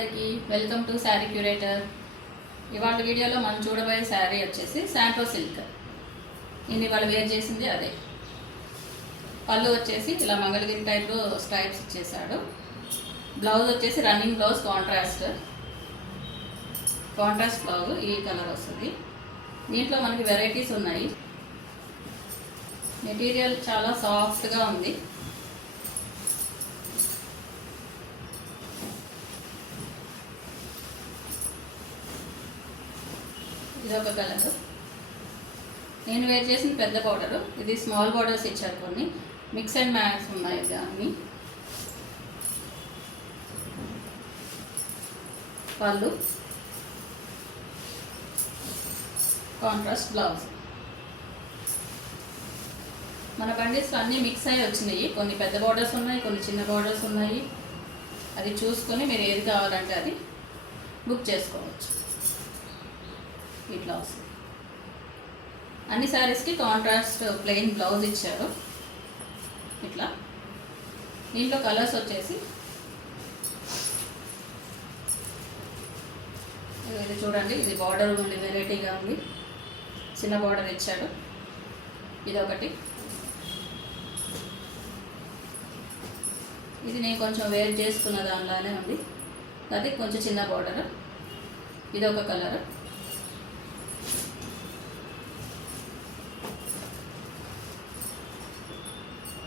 అందరికీ welcome to sari curator. ఇవాళ వీడియోలో మనం చూడబోయే శారీ వచ్చేసి శాంటో సిల్క్. నేను ఇవాళ వేర్ చేసింది అదే. పళ్ళు వచ్చేసి ఇలా మంగళగిరి టైప్లో స్ట్రైప్స్ ఇచ్చేసాడు. బ్లౌజ్ వచ్చేసి రన్నింగ్ బ్లౌజ్ కాంట్రాస్ట్ బ్లౌజ్ ఈ కలర్ వస్తుంది. దీంట్లో మనకి వెరైటీస్ ఉన్నాయి. మెటీరియల్ చాలా సాఫ్ట్గా ఉంది. ఇది ఒక కలర్. నేను వేర్ చేసిన పెద్ద బార్డరు, ఇది స్మాల్ బార్డర్స్ ఇచ్చారు, కొన్ని మిక్స్ అండ్ మ్యాచ్ ఉన్నాయి దాన్ని. పళ్ళు కాంట్రాస్ట్ బ్లౌజ్. మన బండిల్స్ అన్నీ మిక్స్ అయ్యి వచ్చినాయి. కొన్ని పెద్ద బార్డర్స్ ఉన్నాయి, కొన్ని చిన్న బార్డర్స్ ఉన్నాయి. అది చూసుకొని మీరు ఏది కావాలంటే అది బుక్ చేసుకోవచ్చు. ఇట్లా వస్తుంది. అన్ని శారీస్కి కాంట్రాస్ట్ ప్లెయిన్ బ్లౌజ్ ఇచ్చారు. ఇట్లా దీంట్లో కలర్స్ వచ్చేసి ఇది చూడండి, ఇది బార్డర్ ఉంది, వెరైటీగా ఉంది. చిన్న బార్డర్ ఇచ్చాడు. ఇదొకటి. ఇది నేను కొంచెం వేర్ చేసుకున్న దానిలానే ఉంది. అది కొంచెం చిన్న బార్డర్. ఇదొక కలర్.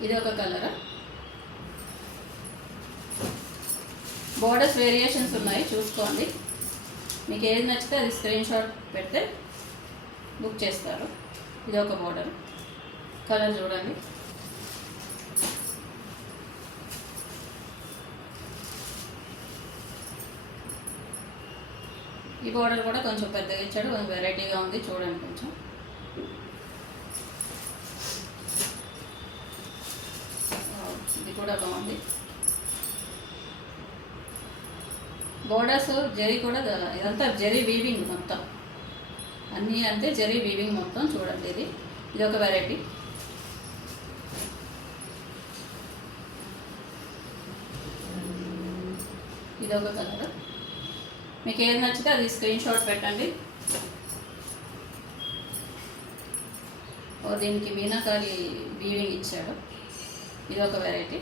ఇది ఒక కలర్. బోర్డర్స్ వేరియేషన్స్ ఉన్నాయి, చూసుకోండి. మీకు ఏది నచ్చితే అది స్క్రీన్ షాట్ పెడితే బుక్ చేస్తారు. ఇది ఒక బోర్డర్. కలర్ చూడండి. ఈ బోర్డర్ కూడా కొంచెం పెద్దగా ఇచ్చాడు, వెరైటీగా ఉంది, చూడండి కొంచెం. ఇది కూడా బాగుంది. బోర్డర్స్ జరీ కూడా, ఇదంతా జరీ వీవింగ్ మొత్తం, అన్నీ అంతే జరీ వీవింగ్ మొత్తం. చూడండి, ఇది ఒక వెరైటీ. ఇది ఒక కలర్. మీకు ఏది నచ్చితే అది స్క్రీన్ షాట్ పెట్టండి. దీనికి మీనాకారి వీవింగ్ ఇచ్చాడు. ఇది ఒక వెరైటీ.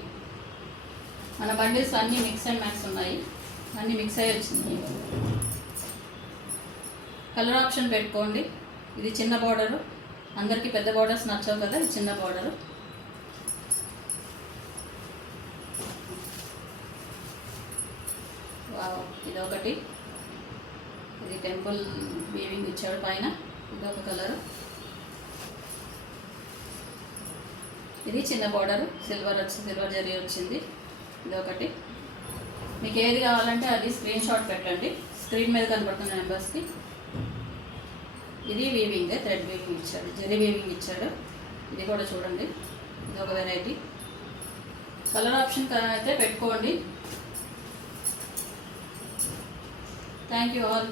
మన బండిల్స్ అన్నీ మిక్స్ అండ్ మ్యాక్స్ ఉన్నాయి, అన్నీ మిక్స్ అయ్యి వచ్చింది. కలర్ ఆప్షన్ పెట్టుకోండి. ఇది చిన్న బార్డరు, అందరికీ పెద్ద బార్డర్స్ నచ్చవు కదా, ఇది చిన్న బార్డరు. ఇదొకటి. ఇది టెంపుల్ వీవింగ్ ఇచ్చాడు పైన. ఇది ఒక కలరు. ఇది చిన్న బార్డర్, సిల్వర్ జరీ వచ్చింది. ఇది ఒకటి. మీకు ఏది కావాలంటే అది స్క్రీన్ షాట్ పెట్టండి, స్క్రీన్ మీద కనబడుతున్న నెంబర్స్కి. ఇది వీవింగ్, థ్రెడ్ వీవింగ్ ఇచ్చాడు, జరీ వీవింగ్ ఇచ్చాడు. ఇది కూడా చూడండి, ఇది ఒక వెరైటీ. కలర్ ఆప్షన్ అయితే పెట్టుకోండి. Thank you all.